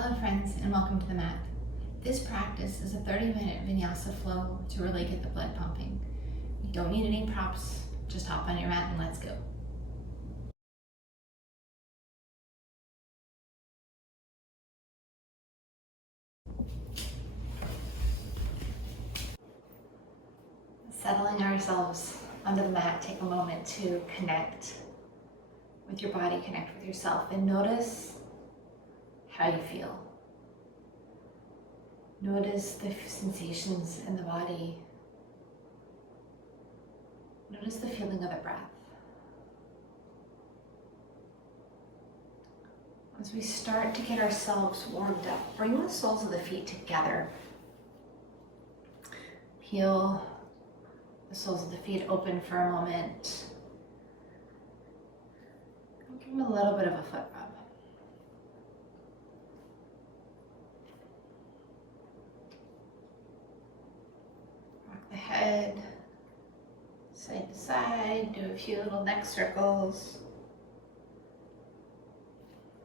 Hello friends, and welcome to the mat. This practice is a 30-minute vinyasa flow to really get the blood pumping. You don't need any props, just hop on your mat and let's go. Settling ourselves onto the mat, take a moment to connect with your body, connect with yourself, and notice how you feel. Notice the sensations in the body. Notice the feeling of the breath. As we start to get ourselves warmed up, bring the soles of the feet together. Peel the soles of the feet open for a moment. Give them a little bit of a foot rub. Rock the head side to side, do a few little neck circles.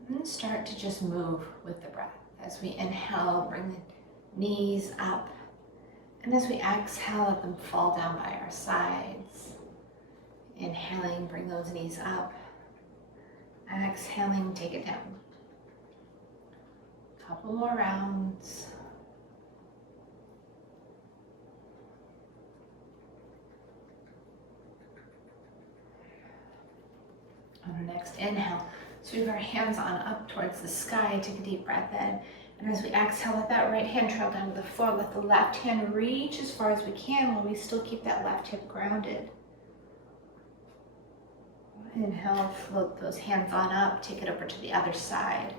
And then start to just move with the breath. As we inhale, bring the knees up. And as we exhale, let them fall down by our sides. Inhaling, bring those knees up. Exhaling, take it down. Couple more rounds. On our next inhale, sweep our hands on up towards the sky. Take a deep breath in. And as we exhale, let that right hand trail down to the floor. Let the left hand reach as far as we can while we still keep that left hip grounded. Inhale, float those hands on up. Take it over to the other side.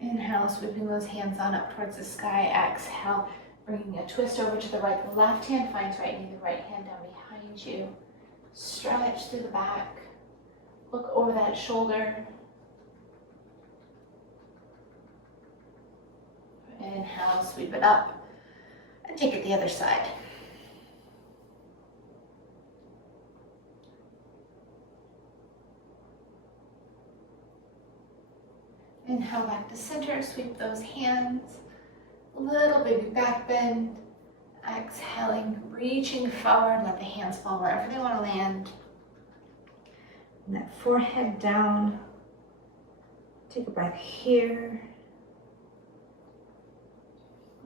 Inhale, sweeping those hands on up towards the sky. Exhale, bringing a twist over to the right. The left hand finds right knee, the right hand down behind you. Stretch through the back. Look over that shoulder. Inhale, sweep it up. And take it the other side. Inhale back to center, sweep those hands. A little baby back bend. Exhaling, reaching forward, let the hands fall wherever they want to land. And that forehead down. Take a breath here.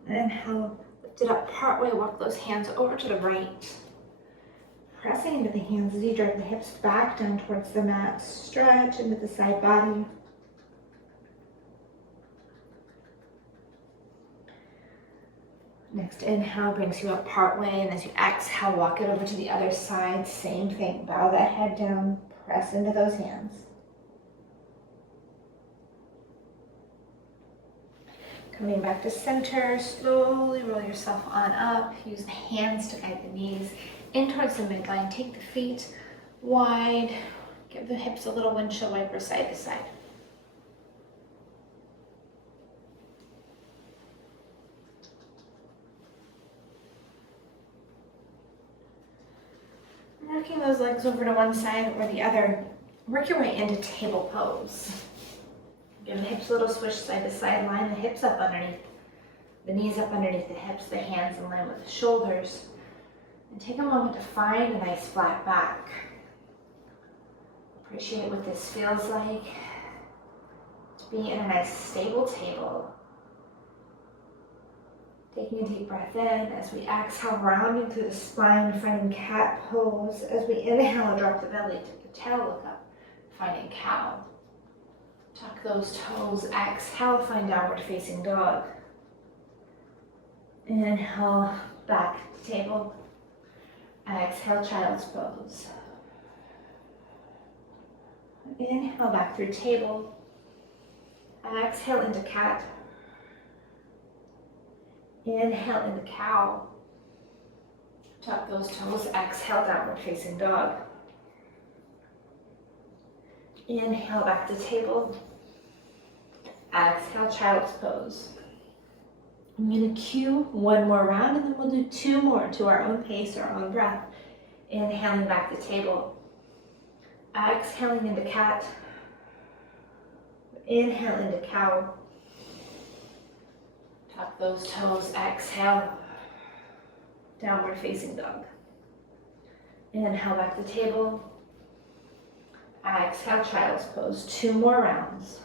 Inhale, lift it up partway, walk those hands over to the right. Pressing into the hands as you drive the hips back down towards the mat. Stretch into the side body. Next inhale brings you up partway, and as you exhale, walk it over to the other side. Same thing, bow that head down, press into those hands. Coming back to center, slowly roll yourself on up. Use the hands to guide the knees in towards the midline. Take the feet wide, give the hips a little windshield wiper side to side. Working those legs over to one side or the other. Work your way into table pose. Give the hips a little swish side to side. Line the hips up underneath, the knees up underneath the hips, the hands in line with the shoulders. And take a moment to find a nice flat back. Appreciate what this feels like. To be in a nice stable table. Taking a deep breath in as we exhale, rounding through the spine, finding cat pose. As we inhale, drop the belly, take the tail, look up, finding cow. Tuck those toes, exhale, find downward facing dog. Inhale, back to table. Exhale, child's pose. Inhale, back through table. Exhale into cat. Inhale into cow. Tuck those toes, exhale, downward facing dog. Inhale, back to table. Exhale, child's pose. I'm going to cue one more round and then we'll do two more to our own pace, our own breath. Inhaling back to table. Exhaling into cat. Inhale into cow. Tuck those toes, exhale. Downward facing dog. Inhale back to table. Exhale, child's pose. 2 more rounds.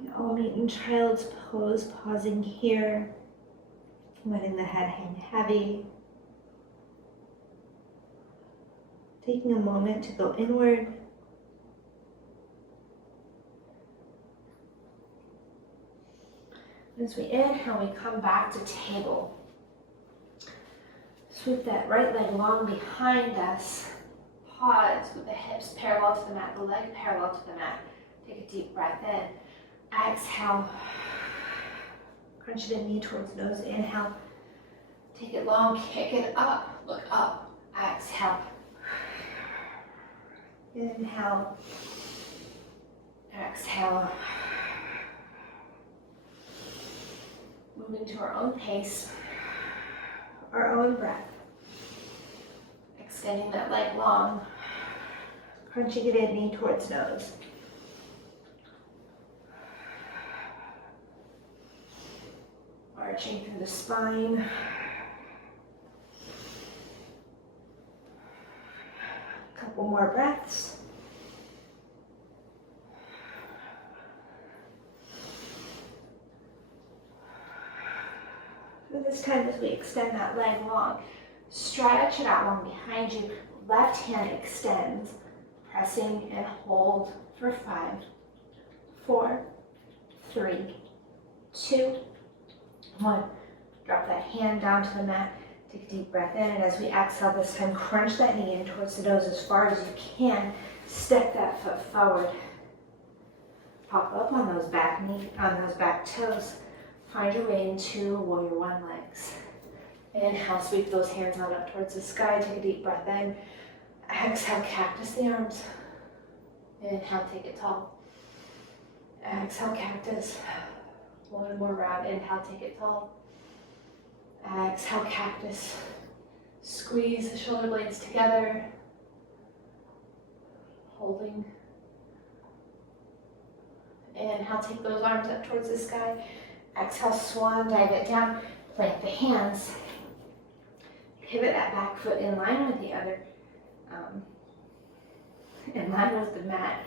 We all meet in child's pose, pausing here, letting the head hang heavy. Taking a moment to go inward. As we inhale, we come back to table. Sweep that right leg long behind us. Pause with the hips parallel to the mat, the leg parallel to the mat. Take a deep breath in. Exhale. Crunch the knee towards nose. Inhale. Take it long, kick it up. Look up. Exhale. Inhale. Exhale. Moving to our own pace, our own breath. Extending that leg long. Crunching it in, knee towards nose. Arching through the spine. Couple more breaths. And this time as we extend that leg long, stretch it out long behind you. Left hand extends, pressing and hold for 5, 4, 3, 2, 1. Drop that hand down to the mat. Take a deep breath in, and as we exhale this time, crunch that knee in towards the nose as far as you can. Step that foot forward. Pop up on those back toes. Find your way into warrior 1 legs. Inhale, sweep those hands out up towards the sky. Take a deep breath in. Exhale, cactus the arms. Inhale, take it tall. Exhale, cactus. 1 more round. Inhale, take it tall. Exhale, cactus. Squeeze the shoulder blades together. Holding. Inhale, take those arms up towards the sky. Exhale, swan, dive it down. Plant the hands. Pivot that back foot in line with the other, in line with the mat.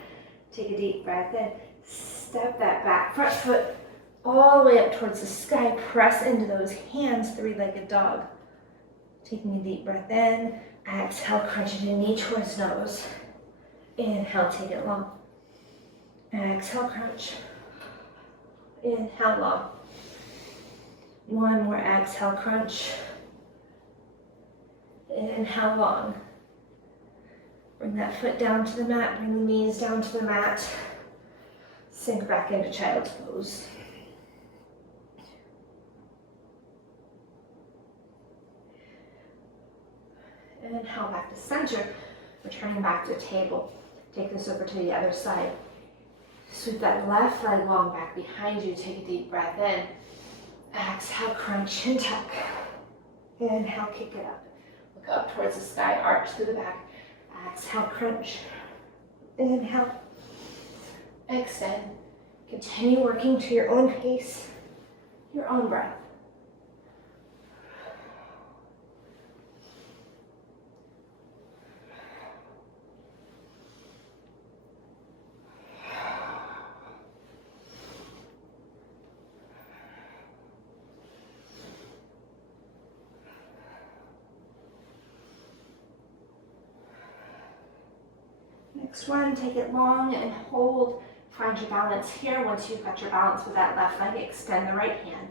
Take a deep breath in. Step that back front foot all the way up towards the sky. Press into those hands, 3-legged dog. Taking a deep breath in. Exhale, crunch your knee towards nose. Inhale, take it long. Exhale, crunch. Inhale, long. 1 more exhale, crunch. Inhale, long. Bring that foot down to the mat, bring the knees down to the mat. Sink back into child's pose. Inhale back to center, returning back to table. Take this over to the other side. Sweep that left leg long back behind you. Take a deep breath in. Exhale, crunch and tuck. Inhale, kick it up. Look up towards the sky, arch through the back. Exhale, crunch. Inhale. Extend. Continue working to your own pace, your own breath. Next one, take it long and hold. Find your balance here. Once you've got your balance with that left leg, extend the right hand.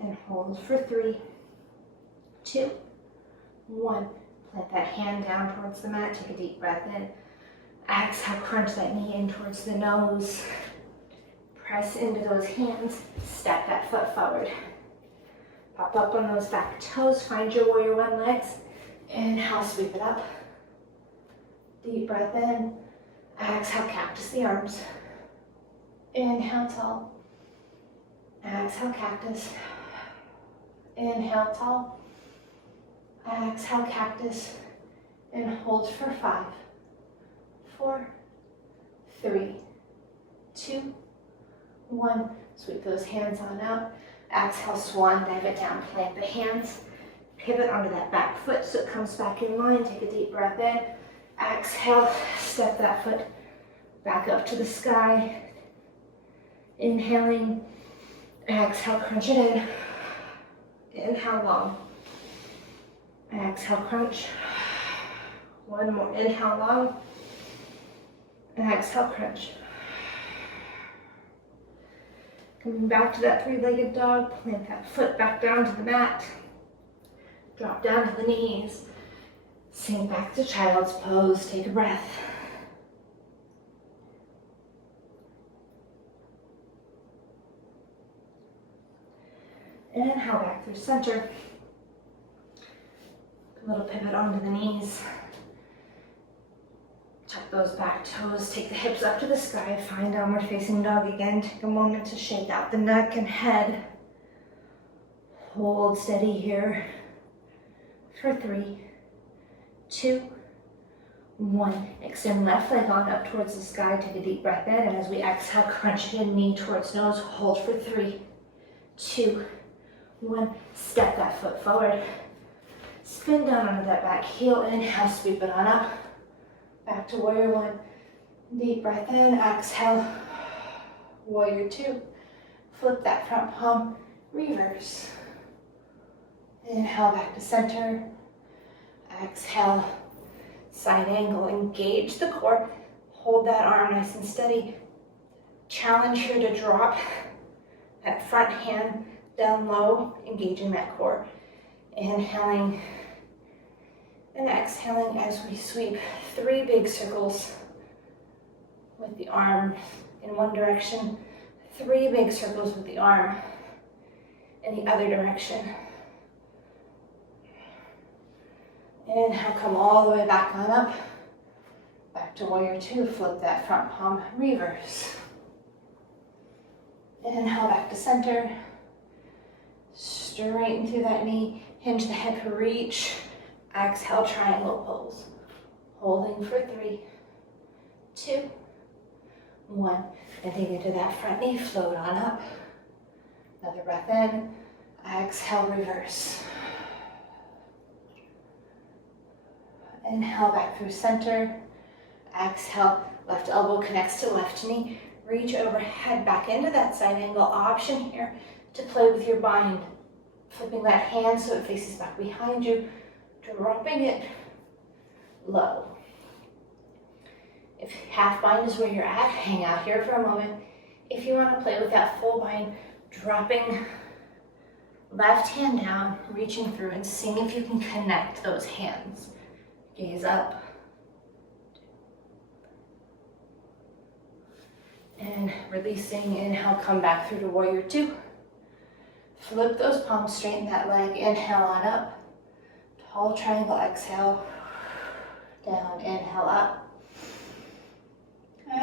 And hold for 3, 2, 1. Plant that hand down towards the mat. Take a deep breath in. Exhale, crunch that knee in towards the nose. Press into those hands. Step that foot forward. Pop up on those back toes. Find your warrior one legs. Inhale, sweep it up. Deep breath in. Exhale, cactus the arms. Inhale, tall. Exhale, cactus. Inhale, tall. Exhale, cactus. And hold for 5, 4, 3, 2, 1. Sweep those hands on out. Exhale, swan dive it down. Plant the hands. Pivot onto that back foot so it comes back in line. Take a deep breath in. Exhale, step that foot back up to the sky. Inhaling. Exhale, crunch it in. Inhale, long. Exhale, crunch. One more. Inhale, long. Exhale, crunch. Coming back to that three-legged dog. Plant that foot back down to the mat. Drop down to the knees. Sink back to child's pose. Take a breath. Inhale back through center. A little pivot onto the knees. Tuck those back toes. Take the hips up to the sky. Find downward facing dog again. Take a moment to shake out the neck and head. Hold steady here for 3, 2, 1. Extend left leg on up towards the sky. Take a deep breath in. And as we exhale, crunch it in, knee towards nose. Hold for 3, 2, 1. Step that foot forward. Spin down onto that back heel. Inhale, sweep it on up. Back to warrior one. Deep breath in. Exhale. Warrior two. Flip that front palm. Reverse. Inhale back to center. Exhale. Side angle. Engage the core. Hold that arm nice and steady. Challenge here to drop that front hand down low, engaging that core. Inhaling and exhaling as we sweep 3 big circles with the arm in one direction, 3 big circles with the arm in the other direction. Inhale, come all the way back on up. Back to warrior two, flip that front palm, reverse. Inhale, back to center. Straighten through that knee, hinge the hip, reach. Exhale, triangle pose. Holding for 3, 2, 1. And dig into that front knee, float on up. Another breath in. Exhale, reverse. Inhale, back through center. Exhale, left elbow connects to left knee. Reach overhead, back into that side angle. Option here to play with your bind. Flipping that hand so it faces back behind you. Dropping it low. If half bind is where you're at, hang out here for a moment. If you want to play with that full bind, dropping left hand down, reaching through, and seeing if you can connect those hands. Gaze up. And releasing, inhale, come back through to warrior two. Flip those palms, straighten that leg, inhale on up. Tall triangle, exhale. Down, inhale up.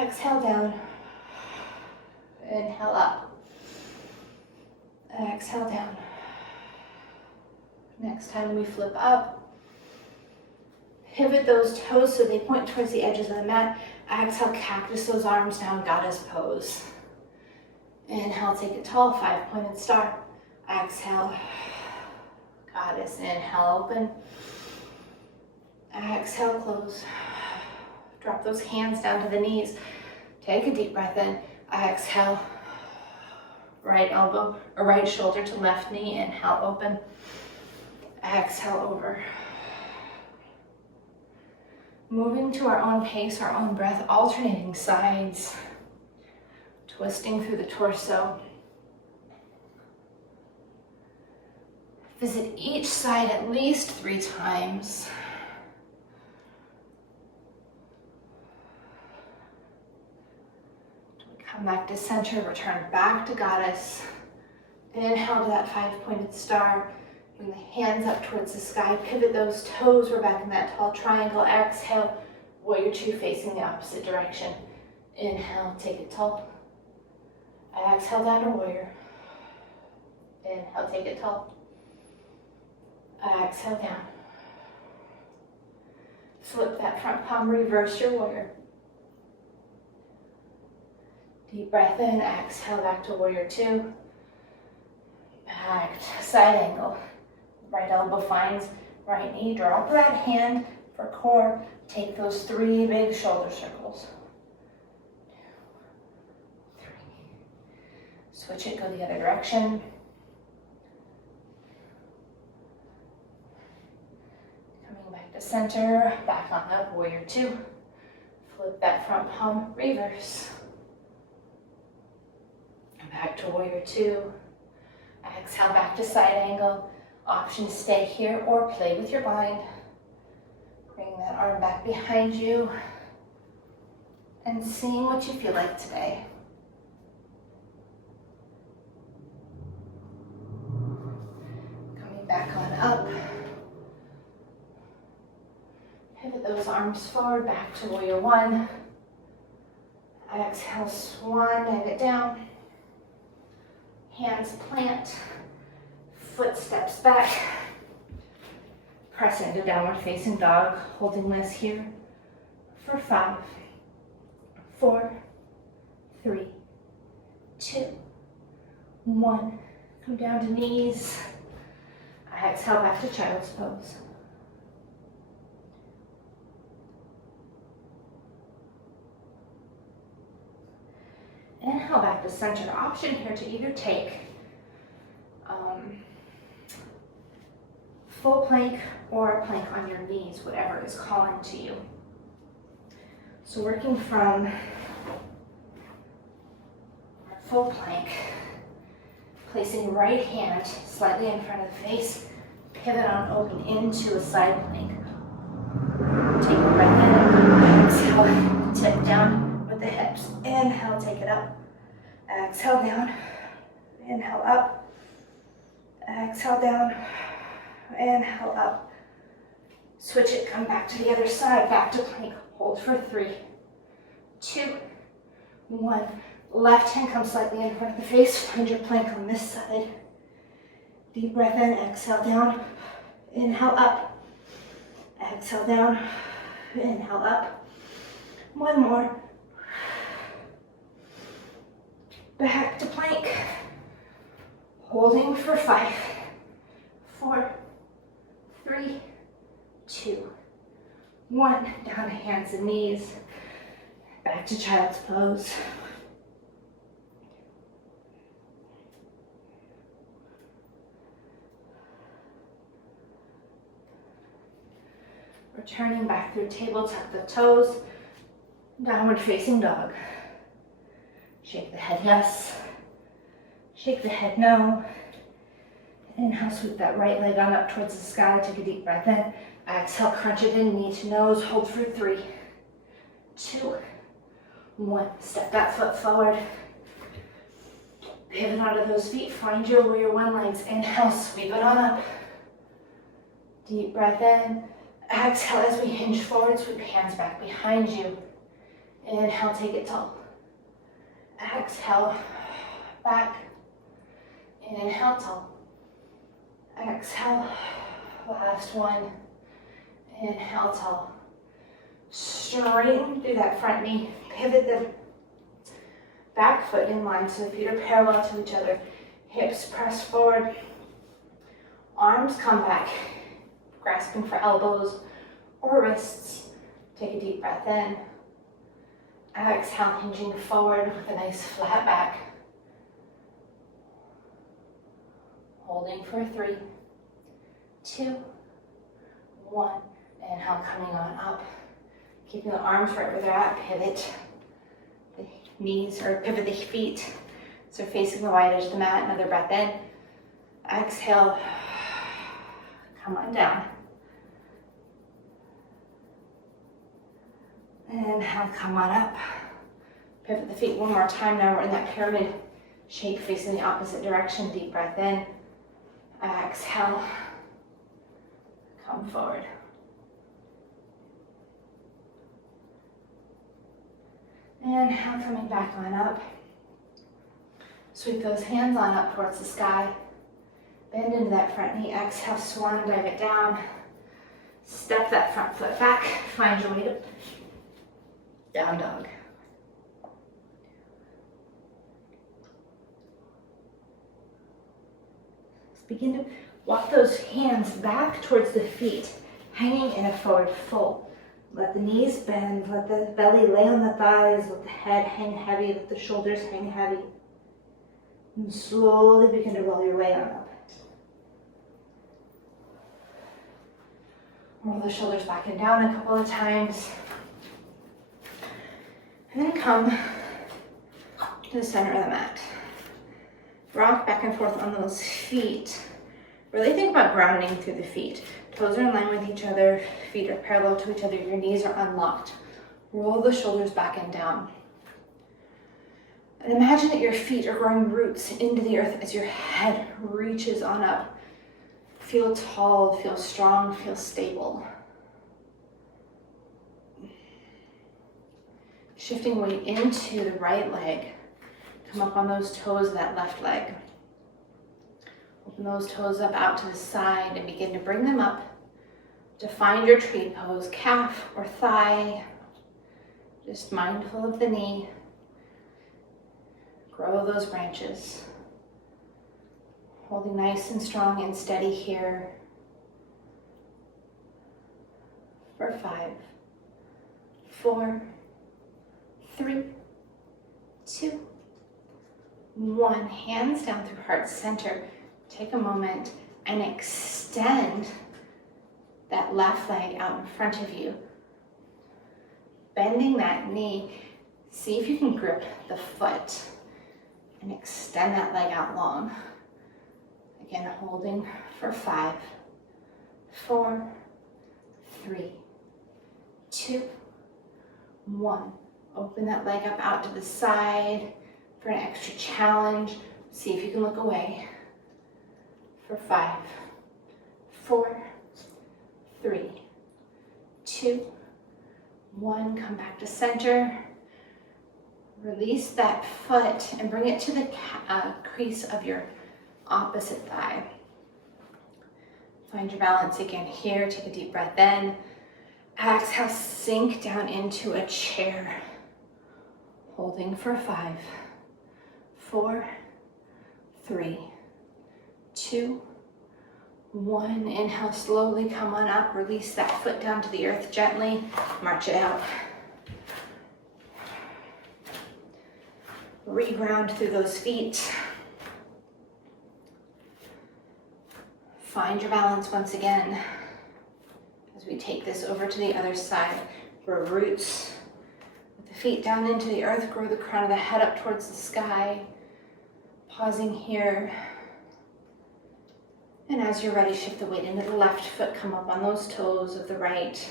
Exhale down. Inhale up. Exhale down. Next time we flip up. Pivot those toes so they point towards the edges of the mat. Exhale, cactus those arms down, goddess pose. Inhale, take it tall, 5-pointed star. Exhale, goddess, inhale, open. Exhale, close. Drop those hands down to the knees. Take a deep breath in. Exhale, right elbow or right shoulder to left knee. Inhale, open. Exhale, over. Moving to our own pace, our own breath, alternating sides, twisting through the torso. Visit each side at least 3 times. Come back to center, return back to goddess. Inhale to that 5-pointed star. Bring the hands up towards the sky. Pivot those toes. We're back in that tall triangle. Exhale, warrior 2 facing the opposite direction. Inhale, take it tall. Exhale, down to warrior. Inhale, take it tall. Exhale, down. Flip that front palm, reverse your warrior. Deep breath in, exhale back to warrior 2. Back to side angle. Right elbow finds right knee. Drop that hand for core. Take those 3 big shoulder circles. 2, 3. Switch it, go the other direction. Coming back to center, back on up, warrior 2. Flip that front palm, reverse. Back to warrior 2. Exhale back to side angle. Option to stay here or play with your bind. Bring that arm back behind you and seeing what you feel like today. Coming back on up. Pivot those arms forward, back to warrior 1. Exhale, swan, dive it down. Hands plant, foot steps back. Press into downward facing dog, holding this here for 5, 4, 3, 2, 1. Come down to knees. Exhale back to child's pose. Inhale back to center. Option here to either take full plank or a plank on your knees, whatever is calling to you. So working from our full plank, placing right hand slightly in front of the face, pivot on open into a side plank. Take a breath in, exhale, tip down with the hips. Inhale, take it up. Exhale down, inhale up. Exhale down, inhale up. Switch it, come back to the other side, back to plank. Hold for 3, 2, 1. Left hand comes slightly in front of the face, find your plank on this side. Deep breath in, exhale down, inhale up. Exhale down, inhale up. 1 more. Back to plank. Holding for 5, 4, 3, 2, 1. Down to hands and knees. Back to child's pose. Returning back through table, tuck the toes. Downward facing dog. Shake the head yes. Shake the head no. Inhale, sweep that right leg on up towards the sky. Take a deep breath in. Exhale, crunch it in, knee to nose. Hold for 3, 2, 1. Step that foot forward. Pivot onto those feet. Find your warrior 1 legs. Inhale, sweep it on up. Deep breath in. Exhale as we hinge forward. Sweep hands back behind you. Inhale, take it tall. Exhale, back. Inhale, tall. Exhale, last one. Inhale, tall. Straighten through that front knee. Pivot the back foot in line so the feet are parallel to each other. Hips press forward. Arms come back, grasping for elbows or wrists. Take a deep breath in. Exhale, hinging forward with a nice flat back. Holding for 3, 2, 1. Inhale, coming on up. Keeping the arms right where they're at. Pivot the knees, or pivot the feet so facing the wide edge of the mat. Another breath in. Exhale, Come on down. Inhale, come on up. Pivot the feet one more time. Now we're in that pyramid shape facing the opposite direction. Deep breath in. Exhale. Come forward. Inhale, coming back on up. Sweep those hands on up towards the sky. Bend into that front knee. Exhale, swan dive it down. Step that front foot back. Find your way to down dog. Let's begin to walk those hands back towards the feet, hanging in a forward fold. Let the knees bend, let the belly lay on the thighs, let the head hang heavy, let the shoulders hang heavy. And slowly begin to roll your way on up. Roll the shoulders back and down a couple of times. And then come to the center of the mat. Rock back and forth on those feet. Really think about grounding through the feet. Toes are in line with each other, feet are parallel to each other, your knees are unlocked. Roll the shoulders back and down. And imagine that your feet are growing roots into the earth as your head reaches on up. Feel tall, feel strong, feel stable. Shifting weight into the right leg. Come up on those toes of that left leg. Open those toes up out to the side and begin to bring them up to find your tree pose, calf or thigh. Just mindful of the knee. Grow those branches. Holding nice and strong and steady here. For 5, 4, 3, 2, 1. Hands down through heart center. Take a moment and extend that left leg out in front of you. Bending that knee. See if you can grip the foot and extend that leg out long. Again, holding for 5, 4, 3, 2, 1. Open that leg up out to the side for an extra challenge. See if you can look away. For 5, 4, 3, 2, 1. Come back to center. Release that foot and bring it to the crease of your opposite thigh. Find your balance again here. Take a deep breath in. Exhale, sink down into a chair. Holding for 5, 4, 3, 2, 1. Inhale, slowly come on up. Release that foot down to the earth gently. March it out. Reground through those feet. Find your balance once again as we take this over to the other side. Grow roots with the feet down into the earth. Grow the crown of the head up towards the sky. Pausing here. And as you're ready, shift the weight into the left foot. Come up on those toes of the right.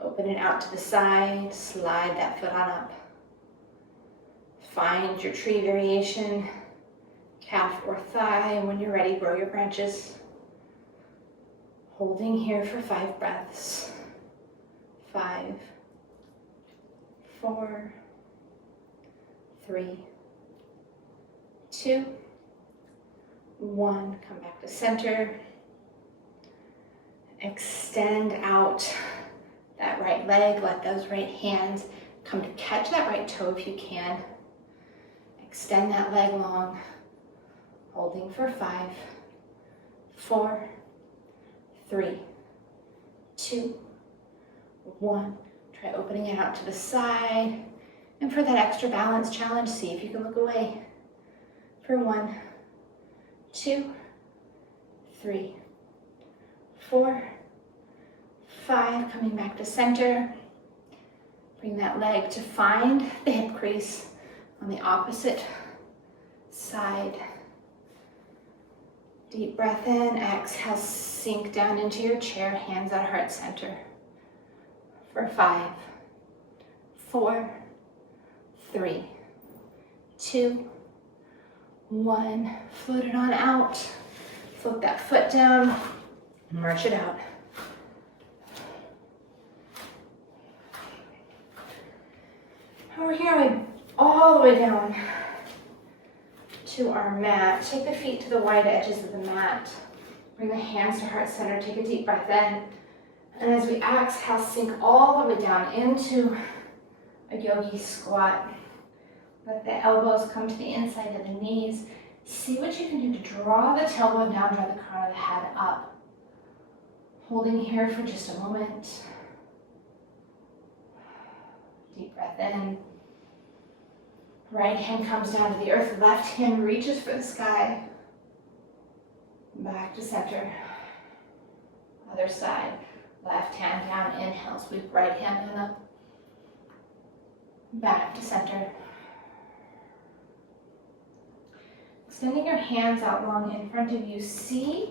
Open it out to the side. Slide that foot on up. Find your tree variation, calf or thigh, and when you're ready, grow your branches. Holding here for 5 breaths. 5, 4, 3, 2, 1. Come back to center. Extend out that right leg. Let those right hands come to catch that right toe if you can. Extend that leg long, holding for 5, 4, 3, 2, 1. Try opening it out to the side. And for that extra balance challenge, see if you can look away. For 1, 2, 3, 4, 5. Coming back to center. Bring that leg to find the hip crease. On the opposite side. Deep breath in, exhale, sink down into your chair, hands at heart center. For 5, 4, 3, 2, 1. Float it on out. Float that foot down, march it out. And we're here all the way down to our mat. Take the feet to the wide edges of the mat. Bring the hands to heart center. Take a deep breath in. And as we exhale, sink all the way down into a yogi squat. Let the elbows come to the inside of the knees. See what you can do to draw the tailbone down, draw the crown of the head up. Holding here for just a moment. Deep breath in. Right hand comes down to the earth, left hand reaches for the sky. Back to center. Other side. Left hand down, inhale, sweep right hand on up. Back to center. Extending your hands out long in front of you. See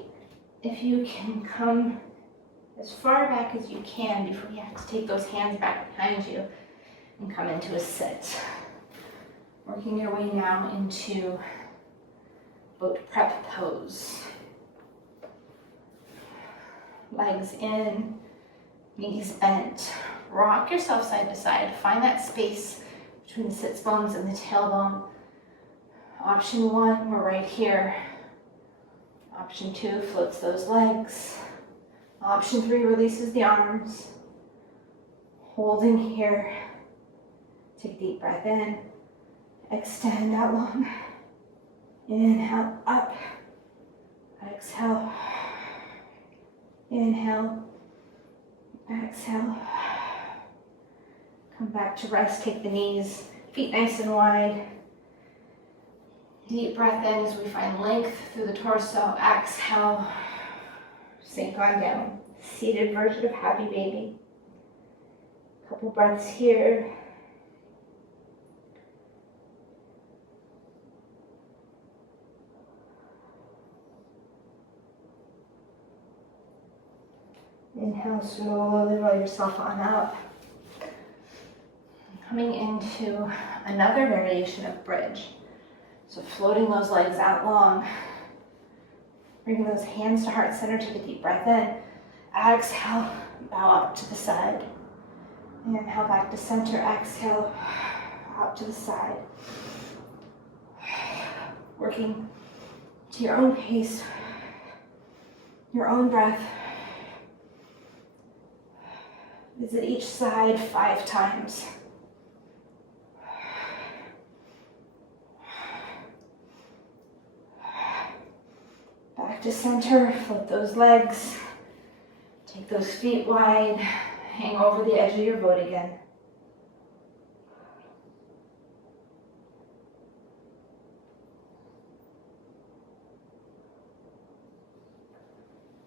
if you can come as far back as you can before you have to take those hands back behind you and come into a sit. Working your way now into boat prep pose. Legs in, knees bent. Rock yourself side to side. Find that space between the sits bones and the tailbone. Option 1, we're right here. Option 2, floats those legs. Option 3, releases the arms. Holding here. Take a deep breath in. Extend out long. Inhale, up. Exhale. Inhale. Exhale. Come back to rest. Take the knees, feet nice and wide. Deep breath in as we find length through the torso. Exhale. Sink on down. Seated version of happy baby. Couple breaths here. Inhale, slowly roll yourself on up. Coming into another variation of bridge. So floating those legs out long. Bringing those hands to heart center, take a deep breath in. Exhale, bow up to the side. Inhale back to center, exhale, out to the side. Working to your own pace, your own breath. Visit each side 5 times. Back to center, flip those legs. Take those feet wide. Hang over the edge of your boat again.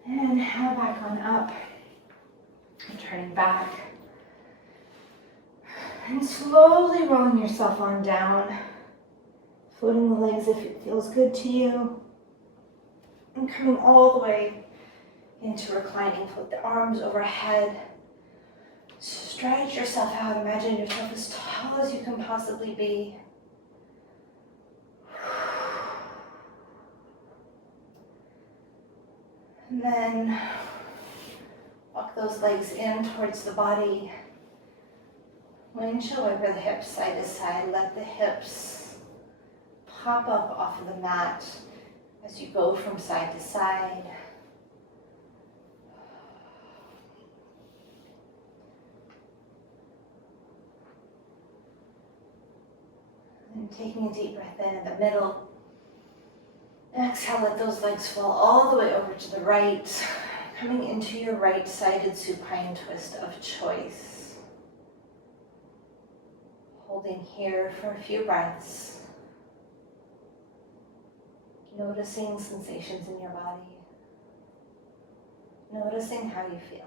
And head back on up. And turning back. And slowly rolling yourself on down. Floating the legs if it feels good to you. And coming all the way into reclining. Float the arms overhead. Stretch yourself out. Imagine yourself as tall as you can possibly be. And then walk those legs in towards the body. Windshield wiper the hips side to side. Let the hips pop up off of the mat as you go from side to side. And taking a deep breath in the middle. Exhale, let those legs fall all the way over to the right, coming into your right-sided supine twist of choice. Holding here for a few breaths. Noticing sensations in your body. Noticing how you feel.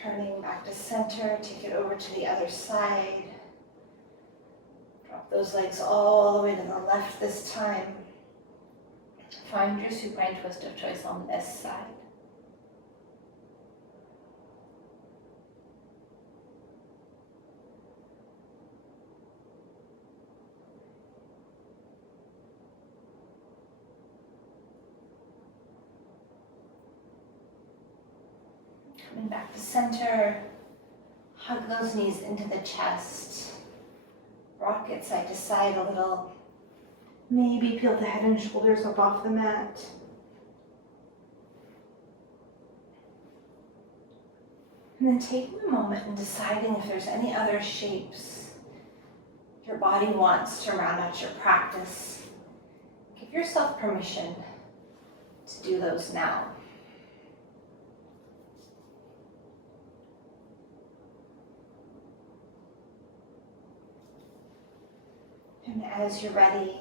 Turning back to center, take it over to the other side. Drop those legs all the way to the left this time. Find your supine twist of choice on this side. Coming back to center, hug those knees into the chest. Rock it side to side a little. Maybe peel the head and shoulders up off the mat. And then taking a moment and deciding if there's any other shapes your body wants to round out your practice. Give yourself permission to do those now. And as you're ready,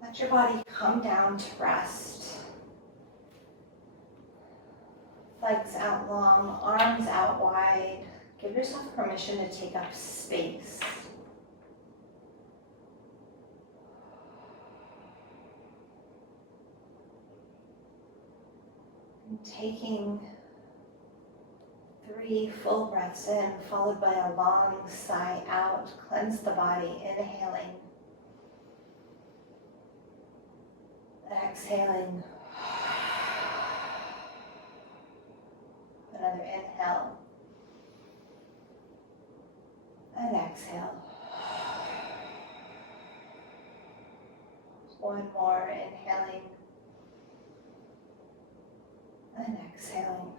let your body come down to rest. Legs out long, arms out wide. Give yourself permission to take up space. And taking 3 full breaths in, followed by a long sigh out. Cleanse the body, inhaling. Exhaling. Another inhale. And exhale. One more, inhaling. And exhaling.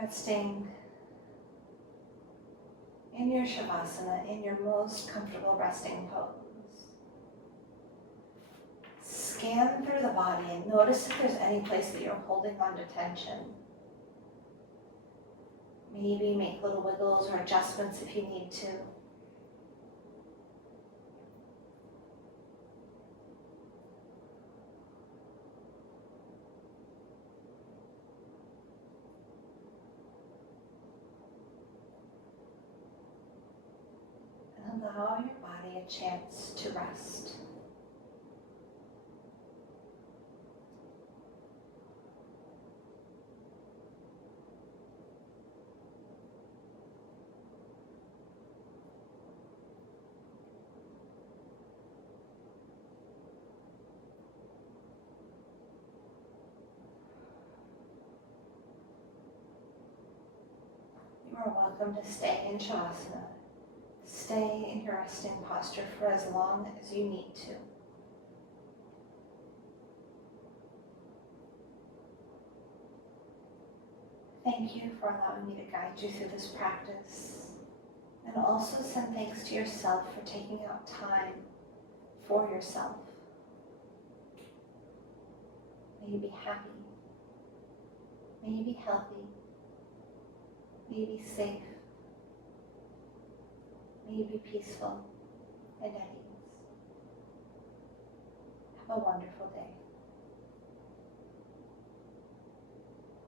Resting in your Shavasana, in your most comfortable resting pose. Scan through the body and notice if there's any place that you're holding on to tension. Maybe make little wiggles or adjustments if you need to. Allow your body a chance to rest. You are welcome to stay in Shavasana. Stay in your resting posture for as long as you need to. Thank you for allowing me to guide you through this practice. And also send thanks to yourself for taking out time for yourself. May you be happy. May you be healthy. May you be safe. May you be peaceful and at ease. Have a wonderful day.